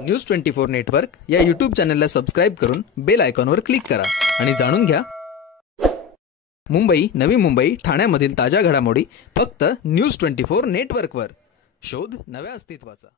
न्यूज24 network या YouTube चॅनलला subscribe करून बेल आयकॉनवर क्लिक करा आणि जाणून घ्या मुंबई, नवी मुंबई, ठाण्यामधील ताज्या घडामोडी फक्त न्यूज24 नेटवर्कवर. शोध नव्या अस्तित्वाचा.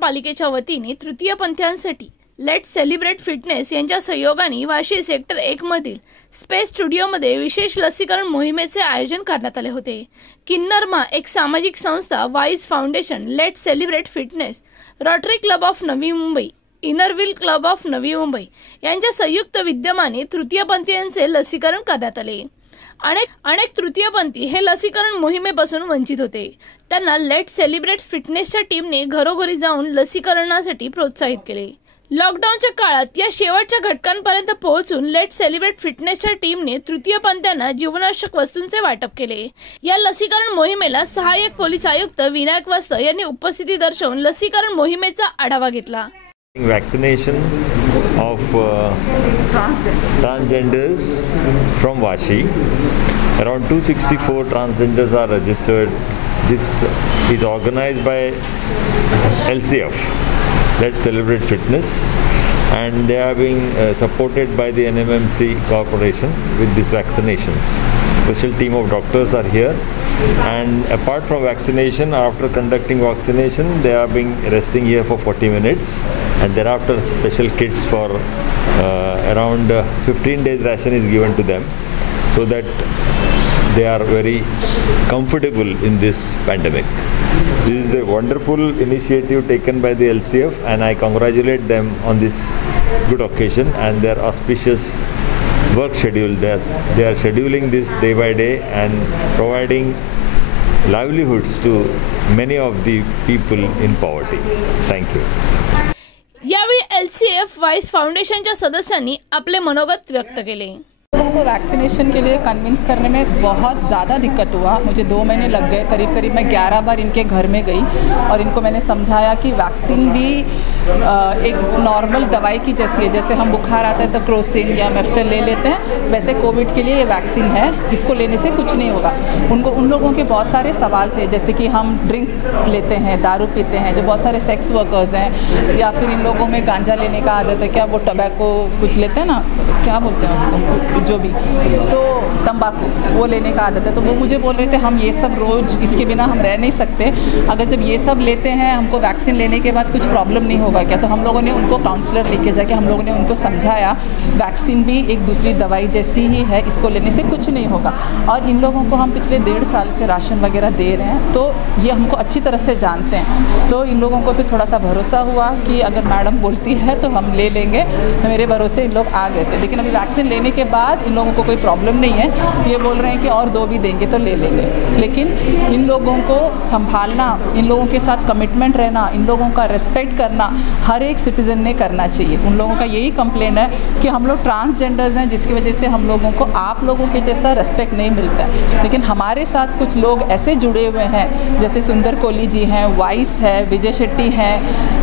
पालिकेच्या वतीने तृतीयपंथीयांसाठी लेट्स सेलिब्रेट फिटनेस यांच्या सहयोगाने वाशी सेक्टर 1 मधील स्पेस स्टुडिओमध्ये विशेष लसीकरण मोहिमेचे आयोजन करण्यात आले होते. किन्नरमा एक सामाजिक संस्था, Wise Foundation, let's celebrate fitness, Rotary Club of Navi Mumbai, Inner Wheel club of Navi Mumbai यांच्या संयुक्त विद्यमाने तृतीयपंथीयांचे लसीकरण करण्यात आले. अनेक तृतीयपंथी हे लसीकरण मोहिमेपासून वंचित होते. त्यांना लेट सेलिब्रेट फिटनेसच्या टीमने घरोघरी जाऊन लसीकरणासाठी प्रोत्साहित केले. लॉकडाऊनच्या काळात या शेवटच्या घटकांपर्यंत पोहोचून लेट सेलिब्रेट फिटनेसच्या टीमने तृतीयपंथीयांना जीवनावश्यक वस्तूंचे वाटप केले. या लसीकरण मोहिमेला सहाय्यक पोलीस आयुक्त विनायक वस्त यांनी उपस्थिती दर्शवून लसीकरण मोहिमेचा आढावा घेतला. Vaccination of transgenders from Vashi. Around 264 transgenders are registered. This is organized by LCF, Let's Celebrate Fitness, and they are being supported by the NMMC Corporation with these vaccinations. Special team of doctors are here, and apart from vaccination, after conducting vaccination, they are being resting here for 40 minutes, and thereafter special kits for around 15 days ration is given to them, so that they are very comfortable in this pandemic. This is a wonderful initiative taken by the LCF, and I congratulate them on this good occasion and their auspicious work schedule. They are scheduling this day by day and providing livelihoods to many of the people in poverty. Thank you. यावेळी LCF vice फाउंडेशनच्या सदस्यांनी आपले मनोगत व्यक्त केले. लोगों को vaccination के लिए कन्विंस करने में बहुत ज़्यादा दिक्कत हुआ. मुझे 2 महीने लग गए. करीब मैं 11 बार इनके घर में गई और इनको मैंने समझाया कि वैक्सीन भी एक नॉर्मल दवाई की जैसी है. जैसे हम बुखार आता है तो क्रोसिन या मेफ्टेल ले लेते हैं, वैसे कोविड के लिए ये वैक्सीन है. इसको लेने से कुछ नहीं होगा. उन लोगों के बहुत सारे सवाल थे, जैसे कि हम ड्रिंक लेते हैं, दारू पीते हैं, जो बहुत सारे सेक्स वर्कर्स हैं, या फिर इन लोगों में गांजा लेने का आदत है, क्या वो टबैको कुछ लेते हैं ना, क्या बोलते हैं उसको, जो भी, तो तंबाकू वो लेने का आदत है. तो वो मुझे बोल रहे थे हम ये सब रोज़ इसके बिना हम रह नहीं सकते. अगर जब ये सब लेते हैं हमको वैक्सीन लेने के बाद कुछ प्रॉब्लम नहीं होगा क्या. तो हम लोगों ने उनको काउंसलर लेके जाके हम लोगों ने उनको समझाया वैक्सीन भी एक दूसरी दवाई जैसी ही है, इसको लेने से कुछ नहीं होगा. और इन लोगों को हम पिछले 1.5 साल से राशन वगैरह दे रहे हैं, तो ये हमको अच्छी तरह से जानते हैं. तो इन लोगों को भी थोड़ा सा भरोसा हुआ कि अगर मैडम बोलती है तो हम ले लेंगे. तो मेरे भरोसे इन लोग आ गए थे. लेकिन अभी वैक्सीन लेने के बाद इन लोगों को कोई प्रॉब्लम नहीं है. ये बोल रहे हैं कि और 2 भी देंगे तो ले लेंगे. लेकिन इन लोगों को संभालना, इन लोगों के साथ कमिटमेंट रहना, इन लोगों का रिस्पेक्ट करना हर एक सिटीजन ने करना चाहिए. उन लोगों का यही कंप्लेंट है कि हम लोग ट्रांसजेंडर्स हैं, जिसकी वजह से हम लोगों को आप लोगों के जैसा रिस्पेक्ट नहीं मिलता है. लेकिन हमारे साथ कुछ लोग ऐसे जुड़े हुए हैं, जैसे सुंदर कोहली जी हैं, वाइस है, विजय शेट्टी हैं,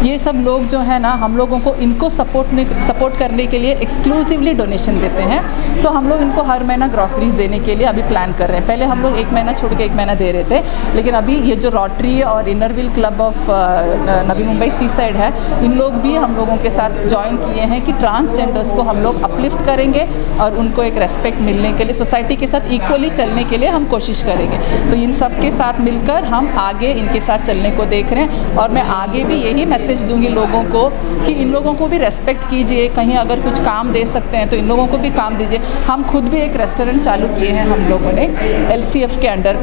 ये सब लोग जो है ना, हम लोगों को इनको सपोर्ट करने के लिए एक्सक्लूसिवली डोनेशन देते हैं. तो हम लोग इनको हर महीना ग्रॉसरीज देने के लिए अभी प्लान कर रहे हैं. पहले हम लोग 1 महीना छोड़ के 1 महीना दे रहे थे, लेकिन अभी ये जो रोटरी और Inner Wheel club of Navi Mumbai sea side है, इन लोग भी हम लोगों के साथ ज्वाइन किए हैं कि ट्रांसजेंडर्स को हम लोग अपलिफ्ट करेंगे और उनको एक रेस्पेक्ट मिलने के लिए, सोसाइटी के साथ इक्वली चलने के लिए हम कोशिश करेंगे. तो इन सब के साथ मिलकर हम आगे इनके साथ चलने को देख रहे हैं. और मैं आगे भी यही मैसेज मैसेज दूंगी लोगों को कि इन लोगों को भी रेस्पेक्ट कीजिए, कहीं अगर कुछ काम दे सकते हैं तो इन लोगों को भी काम दीजिए। हम खुद भी एक रेस्टोरेंट चालू किए हैं हम लोगों ने LCF के अंडर,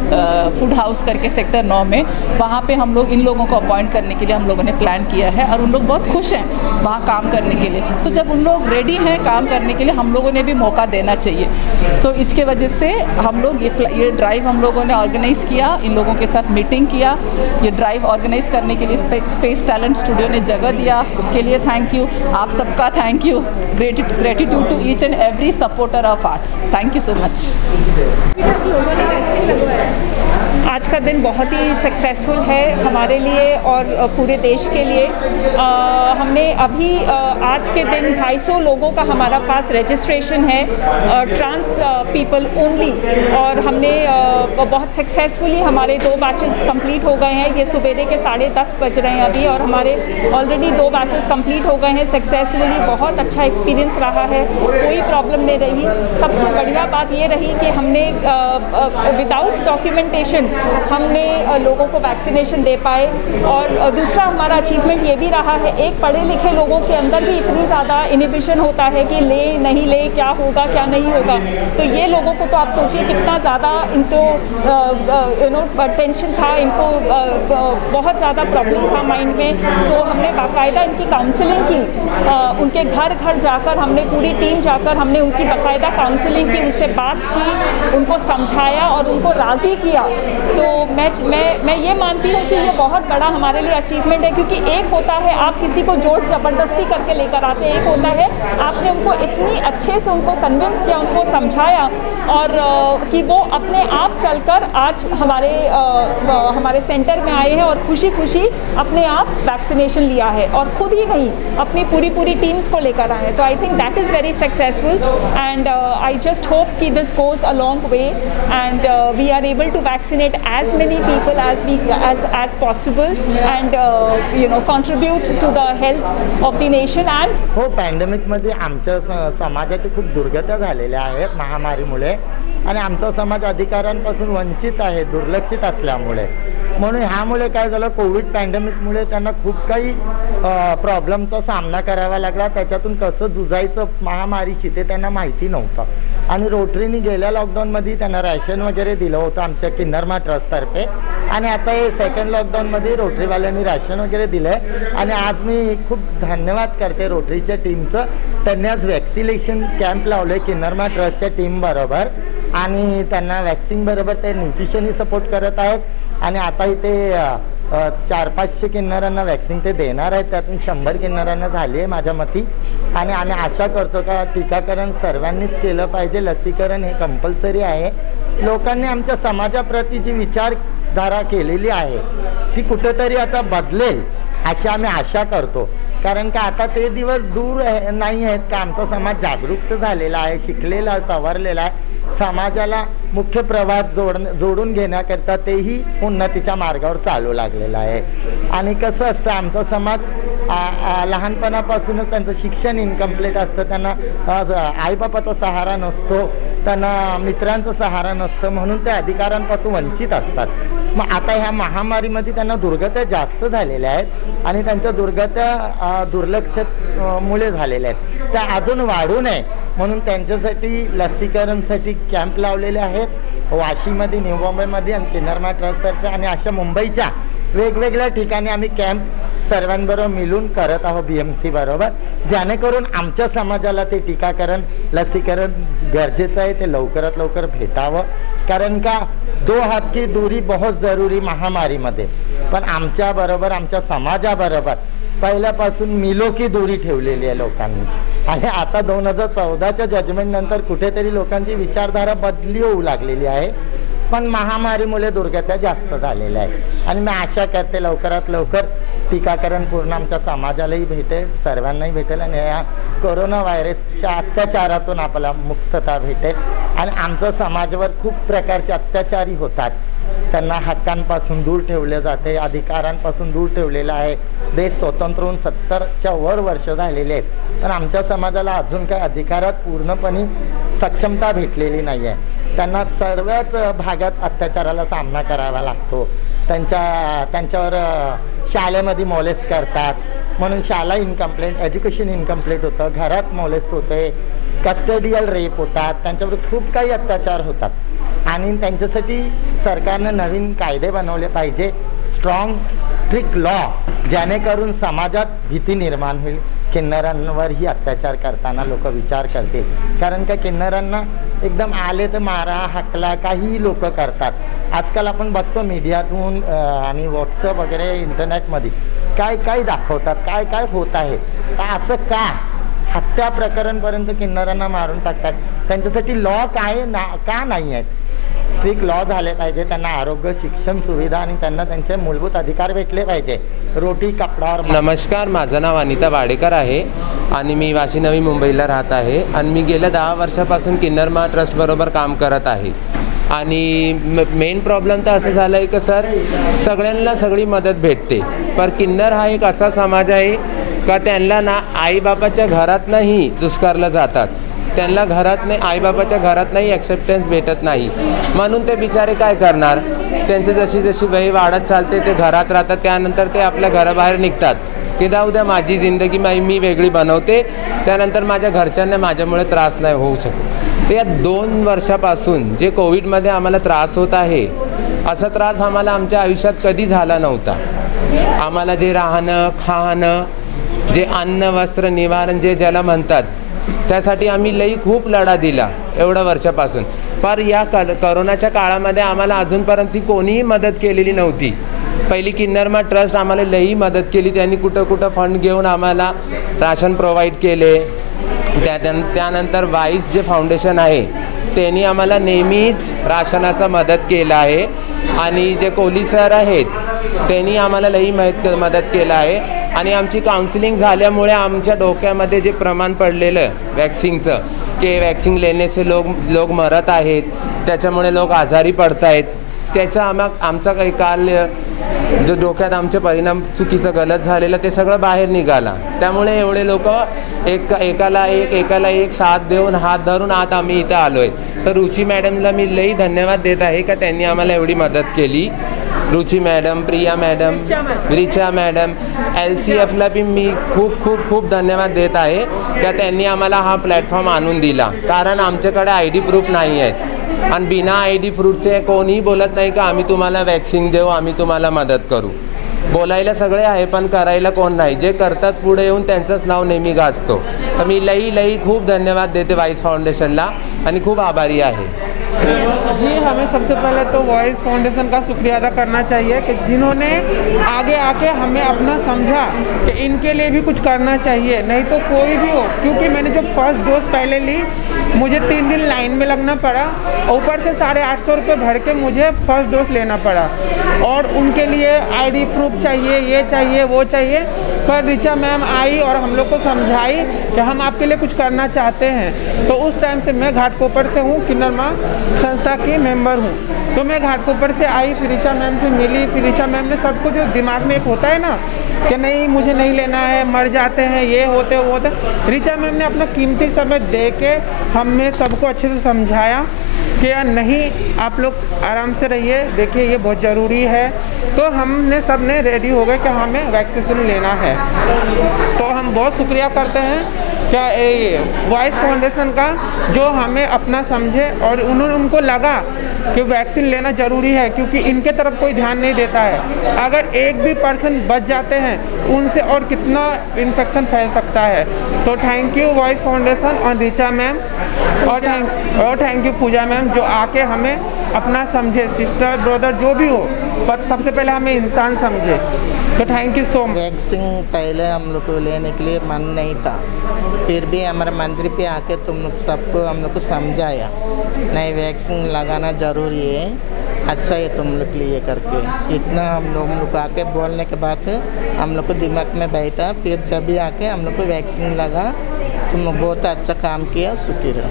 फूड हाउस करके सेक्टर 9 में। वहाँ पे हम लोग इन लोगों को अपॉइंट करने के लिए हम लोगों ने प्लान किया है और उन लोग बहुत खुश हैं वहाँ काम करने के लिए। सो जब उन लोग रेडी हैं काम करने के लिए, हम लोगों ने भी मौका देना चाहिए। तो इसके वजह से हम लोग ये ड्राइव हम लोगों ने ऑर्गेनाइज़ किया, इन लोगों के साथ मीटिंग किया। ये ड्राइव ऑर्गेनाइज करने के लिए स्पेस टैलेंट स्टूडियो ने जगह दिया, उसके लिए थैंक यू, आप सबका thank you. Gratitude to each and every supporter of us. Thank you so much. आज का दिन बहुत ही सक्सेसफुल है हमारे लिए और पूरे देश के लिए। हमने अभी आज के दिन 250 लोगों का हमारा पास रजिस्ट्रेशन है, ट्रांस पीपल ओनली, और हमने बहुत सक्सेसफुली हमारे 2 बैचेस कंप्लीट हो गए हैं। ये सुबेरे के 10:30 बज रहे हैं अभी, और हमारे ऑलरेडी 2 बैचेस कंप्लीट हो गए हैं सक्सेसफुली। बहुत अच्छा एक्सपीरियंस रहा है, कोई प्रॉब्लम नहीं रही। सबसे बढ़िया बात ये रही कि हमने विदाउट डॉक्यूमेंटेशन हमने लोगों को वैक्सीनेशन दे पाए। और दूसरा हमारा अचीवमेंट ये भी रहा है, एक पढ़े लिखे लोगों के अंदर भी इतनी ज़्यादा इनिबिशन होता है कि ले नहीं ले, क्या होगा क्या नहीं होगा। तो ये लोगों को तो आप सोचिए कितना ज़्यादा इनको टेंशन था, इनको बहुत ज़्यादा प्रॉब्लम था माइंड में। तो हमने बाकायदा इनकी काउंसलिंग की, उनके घर घर जाकर हमने पूरी टीम जाकर हमने उनकी बाकायदा काउंसलिंग की, उनसे बात की, उनको समझाया और उनको राज़ी किया। तो मैं ये मानती हूँ कि ये बहुत बड़ा हमारे लिए अचीवमेंट है, क्योंकि एक होता है आप किसी को जोर ज़बरदस्ती करके लेकर आते हैं, एक होता है आपने उनको इतनी अच्छे से उनको कन्विंस किया, उनको समझाया, और कि वो अपने आप चलकर आज हमारे सेंटर में आए हैं और खुशी खुशी अपने आप वैक्सीनेशन लिया है, और खुद ही नहीं अपनी पूरी टीम्स को लेकर आए हैं। तो I think that is very successful, and I just hope कि this goes a long way and we are able to vaccinate as many people as possible and contribute to the health of the nation. And हो, पॅन्डेमिकमध्ये आमच्या समाजाची खूप दुर्गत्या झालेल्या आहेत महामारीमुळे, आणि आमचा समाज अधिकारांपासून वंचित आहे दुर्लक्षित असल्यामुळे। म्हणून ह्यामुळे काय झालं, कोविड पॅन्डेमिकमुळे त्यांना खूप काही प्रॉब्लेमचा सामना करावा लागला। त्याच्यातून कसं जुजायचं महामारीशी ते त्यांना माहिती नव्हतं, आणि रोटरीने गेल्या लॉकडाऊनमध्ये त्यांना रॅशन वगैरे दिलं होतं आमच्या किन्नरमा ट्रस्टतर्फे, आणि आता हे सेकंड लॉकडाऊनमध्ये रोटरीवाल्यांनी रॅशन वगैरे दिलं आहे। आणि आज मी खूप धन्यवाद करते रोटरीच्या टीमचं, त्यांनी आज वॅक्सिनेशन कॅम्प लावले किन्नरमा ट्रस्टच्या टीमबरोबर, आणि त्यांना वॅक्सिन बरोबर ते न्यूट्रिशनही सपोर्ट करत आहेत। आणि आता इथे 400-500 किन्नरांना वॅक्सिन ते देणार आहेत, त्यातून 100 किन्नरांना झाली आहे माझ्या मती। आणि आम्ही आशा करतो का टीकाकरण सर्वांनीच केलं पाहिजे, लसीकरण हे कंपल्सरी आहे। लोकांनी आमच्या समाजाप्रती जी विचारधारा केलेली आहे ती कुठेतरी आता बदलेल अशी आम्ही आशा करतो, कारण का आता ते दिवस दूर नाही आहेत का आमचा समाज जागरूक झालेला आहे, शिकलेला सवरलेला आहे, समाजाला मुख्य प्रवाहात जोडून घेण्याकरता तेही उन्नतीच्या मार्गावर चालू लागलेला आहे। आणि कसं असतं, आमचा समाज लहानपणापासूनच त्यांचं शिक्षण इनकम्प्लीट असतं, त्यांना आईबापाचा सहारा नसतो, त्यांना मित्रांचा सहारा नसतं, म्हणून ते अधिकारांपासून वंचित असतात। मग आता ह्या महामारीमध्ये त्यांना दुर्गत्या जास्त झालेल्या आहेत, आणि त्यांच्या दुर्गत्या दुर्लक्षमुळे झालेल्या आहेत, त्या अजून वाढू नये म्हणून त्यांच्यासाठी लसीकरणसाठी कॅम्प लावलेले आहेत वाशीमध्ये, न्यू मुंबईमध्ये आणि किन्नरमा ट्रस्टतर्फे, आणि अशा मुंबईच्या वेगवेगळ्या ठिकाणी आम्ही कॅम्प सर्वांबरोबर मिळून करत आहोत BMC बरोबर, जेणेकरून आमच्या समाजाला ते टीकाकरण लसीकरण गरजेचं आहे, ते लवकरात लवकर भेटावं। कारण का 2 हात की दूरी बहुत जरूरी महामारीमध्ये, पण आमच्या बरोबर आमच्या समाजाबरोबर पहिल्यापासून मिलो की दूरी ठेवलेली आहे लोकांनी, आणि आता 2014च्या जजमेंट नंतर कुठेतरी लोकांची विचारधारा बदली होऊ लागलेली आहे, पण महामारीमुळे दुर्गत्या जास्त झालेल्या आहेत। आणि मी आशा करते लवकरात लवकर टीकाकरण पूर्ण आमच्या समाजालाही भेटेल, सर्वांनाही भेटेल, आणि या कोरोना व्हायरसच्या अत्याचारातून आपल्याला मुक्तता भेटेल। आणि आमच्या समाजावर खूप प्रकारचे अत्याचारी होतात, त्यांना हक्कांपासून दूर ठेवले जाते, अधिकारांपासून दूर ठेवलेलं आहे। देश स्वतंत्र होऊन 70च्या वर वर्ष झालेले आहेत, पण आमच्या समाजाला अजून काही अधिकारात पूर्णपणे सक्षमता भेटलेली नाही आहे। त्यांना सर्वच भागात अत्याचाराला सामना करावा लागतो, त्यांच्यावर शाळेमध्ये मोलेस्ट करतात, म्हणून शाळा इनकम्प्लीट, एज्युकेशन इनकम्प्लीट होतं, घरात मोलेस्ट होते, कस्टडियल रेप होतात, त्यांच्यावर खूप काही अत्याचार होतात आणि त्यांच्यासाठी सरकारनं नवीन कायदे बनवले पाहिजे, स्ट्रॉंग स्ट्रिक्ट लॉ, जेणेकरून समाजात भीती निर्माण होईल. किन्नरांवरही अत्याचार करताना लोक विचार करतील, कारण का किन्नरांना एकदम आले तर मारा हाकला काहीही लोक करतात. आजकाल आपण बघतो मीडियातून आणि व्हॉट्सअप वगैरे इंटरनेटमध्ये काय काय दाखवतात, काय काय होत आहे. तर असं का हत्या प्रकरणपर्यंत किन्नरांना मारून टाकतात? त्यांच्यासाठी लॉ काय का नाही आहेत? स्ट्रिक्ट लॉ झाले पाहिजे, त्यांना आरोग्य, शिक्षण सुविधा आणि त्यांना त्यांचे मूलभूत अधिकार भेटले पाहिजे. रोटी कपडावर. नमस्कार, माझं नाव अनिता वाडेकर आहे आणि मी वाशी नवी मुंबईला राहत आहे आणि मी गेल्या 10 वर्षापासून किन्नर ट्रस्ट बरोबर काम करत आहे. आणि मेन प्रॉब्लेम तर असं झालं आहे की सर सगळ्यांना सगळी मदत भेटते, पण किन्नर हा एक असा समाज आहे का त्यांना ना आईबापाच्या घरात नाही दुष्कारला जातात, त्यांना घरात नाही, आईबापाच्या घरात नाही ॲक्सेप्टन्स भेटत नाही. म्हणून ते बिचारे काय करणार, त्यांची जशी जशी वय वाढत चालते ते घरात राहतात, त्यानंतर ते आपल्या घराबाहेर निघतात की जाऊ द्या माझी जिंदगी मी वेगळी बनवते, त्यानंतर माझ्या घरच्यांना माझ्यामुळे त्रास नाही होऊ शकत. ते या 2 वर्षापासून जे कोविडमध्ये आम्हाला त्रास होत आहे, असा त्रास आम्हाला आमच्या आयुष्यात कधी झाला नव्हता. आम्हाला जे राहणं खाणं, जे अन्न वस्त्र निवारण जे ज्याला म्हणतात, त्यासाठी आम्ही लई खूप लढा दिला एवढ्या वर्षापासून. पण या करोनाच्या काळामध्ये आम्हाला अजूनपर्यंत ती कोणीही मदत केलेली नव्हती. पहिली किन्नरमा ट्रस्ट आम्हाला लई मदत केली, त्यांनी कुठं कुठं फंड घेऊन आम्हाला राशन प्रोव्हाइड केले. त्यानंतर वाईस जे फाउंडेशन आहे त्यांनी आम्हाला नेहमीच राशनाचा मदत केला आहे आणि जे कोहली सर आहेत त्यांनी आम्हाला लई मदत केलं आहे. आणि आमची काउन्सिलिंग झाल्यामुळे आमच्या डोक्यामध्ये जे प्रमाण पडलेलं वॅक्सिनचं की वॅक्सिन लेण्याचे लोक मरत आहेत, त्याच्यामुळे लोक आजारी पडत आहेत, त्याचा आमचा काही काल जो डोक्यात आमचे परिणाम चुकीचं गलत झालेलं ते सगळं बाहेर निघाला. त्यामुळे एवढे लोक एकाला एक साथ देऊन हात धरून आत आम्ही इथं आलो आहे. तर रुची मॅडमला मी लई धन्यवाद देत आहे का त्यांनी आम्हाला एवढी मदत केली. रुची मॅडम, प्रिया मॅडम, रिचा मॅडम, LCFला बी मी खूप खूप खूप धन्यवाद देत आहे का त्यांनी आम्हाला हा प्लॅटफॉर्म आणून दिला. कारण आमच्याकडे ID प्रूफ नाही आहेत आणि बिना ID प्रूफचे कोणीही बोलत नाही का आम्ही तुम्हाला वॅक्सिन देऊ, आम्ही तुम्हाला मदत करू. बोलायला सगळे आहे पण करायला कोण नाही. जे करतात पुढे येऊन त्यांचंच नाव नेहमी गाजतो. तर मी लई खूप धन्यवाद देते वाईस फाउंडेशनला आणि खूप आभारी आहे. जी, हमें सबसे पहले तो वॉइस फाउंडेशन का शुक्रिया अदा करना चाहिए कि जिन्होंने आगे आके हमें अपना समझा कि इनके लिए भी कुछ करना चाहिए, नहीं तो कोई भी हो. क्योंकि मैंने जब फर्स्ट डोज पहले ली मुझे 3 दिन लाइन में लगना पड़ा, ऊपर से 850 रुपये भर के मुझे फर्स्ट डोज लेना पड़ा और उनके लिए ID प्रूफ चाहिए, ये चाहिए वो चाहिए. पर रिचा मैम आई और हम लोग को समझाई कि हम आपके लिए कुछ करना चाहते हैं. तो उस टाइम से मैं घाटकोपर से हूँ, किन्नरमा संस्था की मेंबर हूँ. तो मैं घाटकोपर से आई, फिर रिचा मैम से मिली. फिर रिचा मैम ने सबको जो दिमाग में एक होता है ना कि नहीं मुझे नहीं लेना है, मर जाते हैं, ये होते वो होते, रिचा मैम ने अपना कीमती समय दे के हमें सबको अच्छे से समझाया कि यार नहीं आप लोग आराम से रहिए, देखिए ये बहुत ज़रूरी है. तो हमने सब ने रेडी हो गए कि हमें वैक्सीन लेना है. तो हम बहुत शुक्रिया करते हैं क्या वॉइस फाउंडेशन का जो हमें अपना समझे और उनको लगा कि वैक्सीन लेना ज़रूरी है, क्योंकि इनके तरफ कोई ध्यान नहीं देता है. अगर एक भी पर्सन बच जाते हैं उनसे और कितना इन्फेक्शन फैल सकता है. तो थैंक यू वॉइस फाउंडेशन और रिचा मैम और थैंक यू पूजा मैम जो आके हमें अपना समझे, सिस्टर ब्रदर जो भी हो, पर सबसे पहले हमें इंसान समझे. तो thank you so much. Vaccine पहले हम लोग को लेने के लिए मन नहीं था, फिर भी हमारे मंदिर पे आके तुम लोग सबको हम लोग को समझाया नहीं वैक्सीन लगाना ज़रूरी है, अच्छा है तुम लोग के लिए करके. इतना हम लोग आके बोलने के बाद हम लोग को दिमाग में बैठा. फिर जब भी आके हम लोग को वैक्सीन लगा. तुम लोग बहुत अच्छा काम किया, शुक्रिया.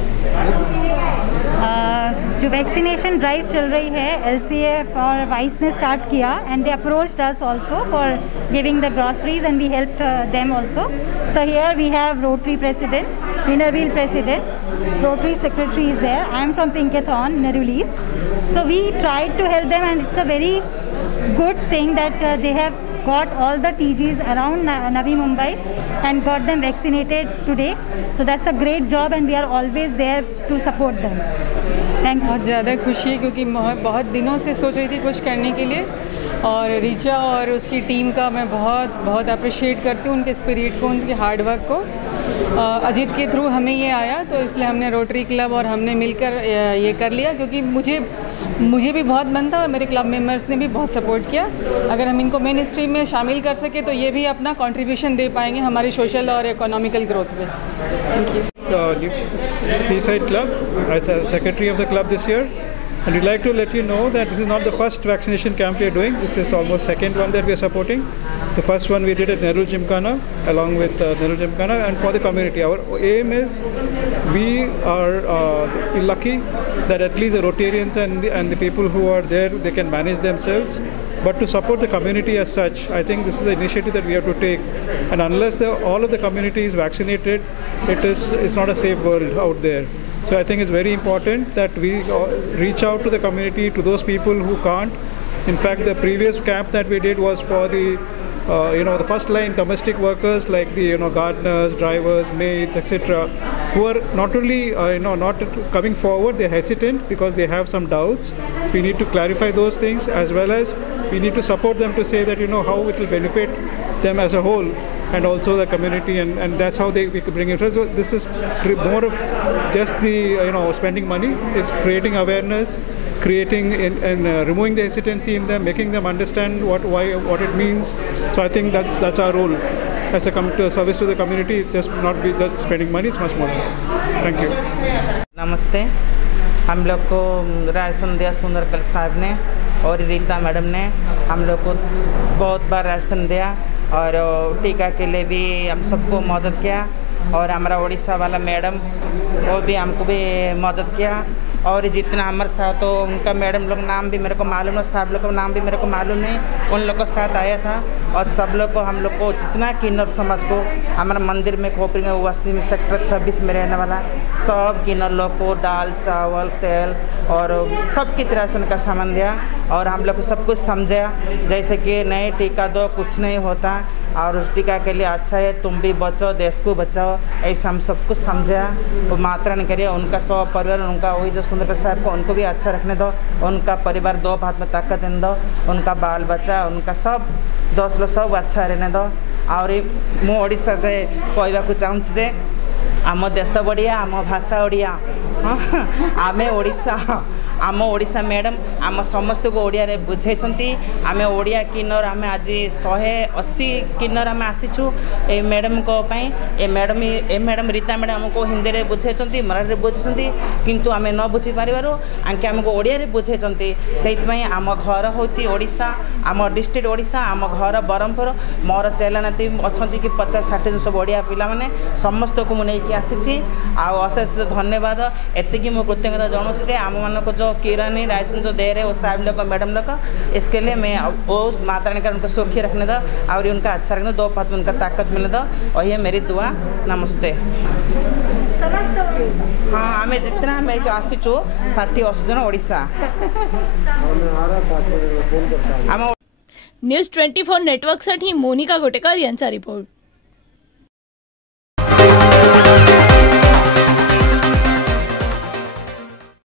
जो वैक्सीनेशन ड्राइव चल रही है LCF और वाइस ने स्टार्ट किया and they approached us also for giving the groceries and we helped them also. So here we have Rotary president, Innerville president, Rotary secretary is there. I am from Pinkathon, Innerville East. So we tried to help them and it's a very good thing that they have got all the TGs around Navi Mumbai and got them vaccinated today. So that's a great job and we are always there to support them. Thank you. बहुत ज़्यादा खुशी है क्योंकि बहुत दिनों से सोच रही थी कुछ करने के लिए, और रीचा और उसकी टीम का मैं बहुत अप्रिशिएट करती हूँ, उनके स्पिरिट को, उनके हार्ड वर्क को। अजीत के थ्रू हमें ये आया तो इसलिए हमने रोटरी क्लब और हमने मिलकर ये कर लिया, क्योंकि मुझे भी बहुत मन था और मेरे क्लब मेंबर्स ने भी बहुत सपोर्ट किया। अगर हम इनको मेन स्ट्रीम में शामिल कर सके तो ये भी अपना कंट्रीब्यूशन दे पाएंगे हमारी सोशल और इकोनॉमिकल ग्रोथ में। Thank you. Seaside Club, as a secretary of the club this year, and we'd like to let you know that this is not the first vaccination camp we are doing. This is almost second one that we are supporting. The first one we did at Nehru Gymkhana along with Nehru Gymkhana and for the community. Our aim is we are lucky that at least the Rotarians and the people who are there, they can manage themselves. But to support the community as such, I think this is an initiative that we have to take. And unless all of the community is vaccinated, it's not a safe world out there. So I think it's very important that we reach out to the community, to those people who can't. In fact, the previous camp that we did was for the the first line domestic workers like the gardeners, drivers, maids, etc., who are not only not coming forward, they're hesitant because they have some doubts. We need to clarify those things, as well as we need to support them to say that how it will benefit them as a whole and also the community, and that's how we could bring it. So this is more of just the spending money. It's creating awareness, creating and removing the hesitancy in them, making them understand what it means. So I think that's our role as a service to the community. It's just not be just spending money, it's much more. Thank you. नमस्ते। हम लोग को राय संध्या सुंदरकल साहब ने और Rita madam ने हम लोग को बहुत बार राशन दिया और टीका के लिए भी हम सबको मदद किया, और हमारा उड़ीसा वाला मैडम वो भी हमको भी मदद किया, और जितना हमारे साथ तो उनका मैडम लोग नाम भी मेरे को मालूम है, साहब लोग का नाम भी मेरे को मालूम नहीं, उन लोग को साथ आया था। और सब लोग को हम लोग को जितना किन्नर समाज को हमारे मंदिर में खोपड़ी में वासी में सेक्टर 26 में रहने वाला सब किन्नर लोग को दाल चावल तेल और सब कुछ राशन का सामान दिया, और हम लोग को सब कुछ समझाया जैसे कि नहीं टीका दो कुछ नहीं होता और उस टीका के लिए अच्छा है, तुम भी बचो देश को बचाओ, ऐसा हम सब कुछ समझाया। वो मात्रा नहीं करिए, उनका सब परिवार उनका वही जो सुंदरकर साहब को उनको भी अच्छा रखने दो, उनका परिवार दो हाथ में ताकत देने दो, उनका बाल बच्चा उनका सब दोस्त लोग सब अच्छा रहने दो। और मु ओडिशा से कहवाक चाहूँगी जे आम देश बढ़िया आम भाषा ओडिया, आम ओडिशा आम ओडिशा मैडम आम समस्त को ओडिया रे बुझाई, आम ओडिया किन्नर आम आज 180 किन्नर आम आसीचु ए मैडम को पाई। ए मैडम रीता मैडम आमको हिंदी रे बुझाई मराठी रे बुझाई, किंतु आम न बुझी पारिबारु आंके आमको ओडिया रे बुझाई, सेइतमै आम घर होची ओडिशा, आम डिस्ट्रिक्ट ओडिशा, आम घर बरहमपुर। मोर चेलानाती अछंती कि 50-60 सब ओडिया पिला माने समस्त को मु नेकी आसीची। आ अशेष धन्यवाद एतिकी मु कृतज्ञता जणाउछि जे आम मानको जो किरानी राशन जो दे रहे वो साहब लोग मैडम लोग, इसके लिए मैं वो माता रानी का उनको सुखी रखने दो और उनका अच्छा रखने दो, हाथ में उनका ताकत मिले दो, और ये मेरी दुआ। नमस्ते। हाँ आम जितना आम जो आसीचु 60-80 जन ओडिशा। न्यूज 24 नेटवर्कसाठी मोनिका गोटेकर यांचा रिपोर्ट।